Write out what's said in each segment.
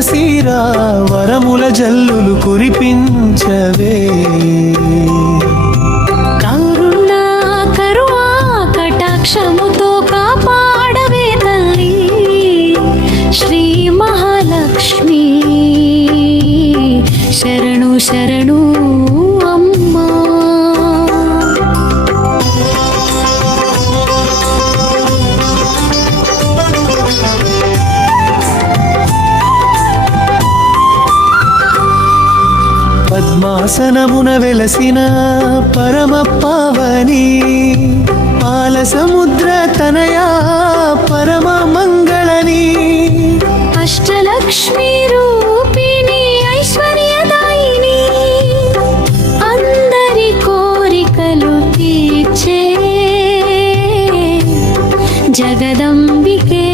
వెలసీరా వరముల జల్లులు కురిపించవే. కరుణ కరుణా కటాక్షముతో కాపాడవే తల్లి శ్రీ మహాలక్ష్మి. శరణు శరణు అమ్మా. పద్మాసనమున వెలసిన పరమ పావని పాల సముద్ర తనయా పరమ మంగళని. అష్టలక్ష్మి రూపిణి ఐశ్వర్యదాయిని అందరి కోరికలు తీర్చే జగదంబికే.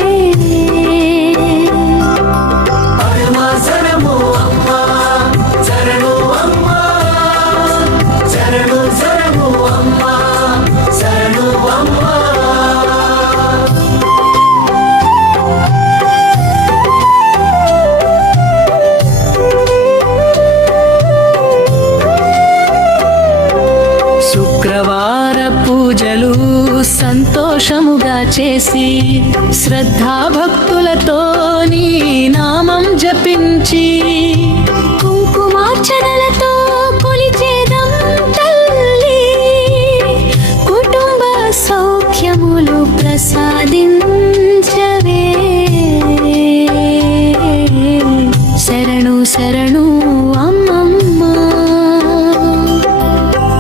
శుక్రవార పూజలు సంతోషముగా చేసి శ్రద్ధాభక్తులతో నీ నామం జపించి కుంకుమార్చనలతో కొలిచేదం తల్లి కుటుంబ సౌఖ్యములు ప్రసాదించవే. శరణు శరణు అమ్మమ్మ.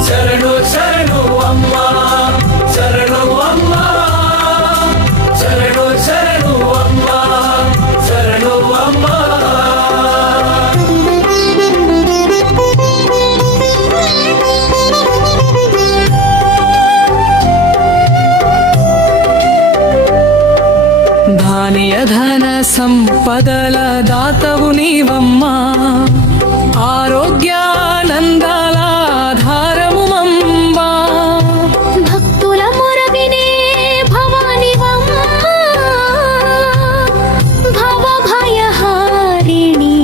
శరణు శరణు అమ్మా శరణు అమ్మా శరణు శరణు అమ్మా శరణు అమ్మా. ధాన్య ధన సంపదల దాతవు నీవమ్మా ఆరోగ్యానందాల ఆధారము మంబా. భక్తుల మొరవినే భవానివమ్మ భవభయహారిణి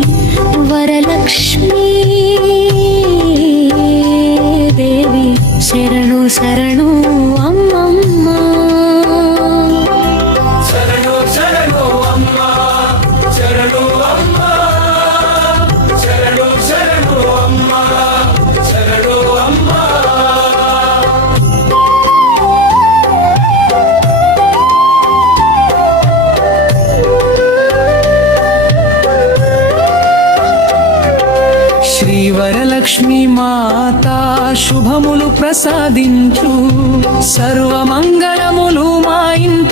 వరలక్ష్మీ దేవి. శరణు శరణు అమ్మమ్మ. శరణు శరణు అమ్మా శరణు అమ్మా శరణు శరణు అమ్మా శరణు అమ్మా. శ్రీ వరలక్ష్మి మాతా శుభములు ప్రసాదించు సర్వమంగళములు మా ఇంట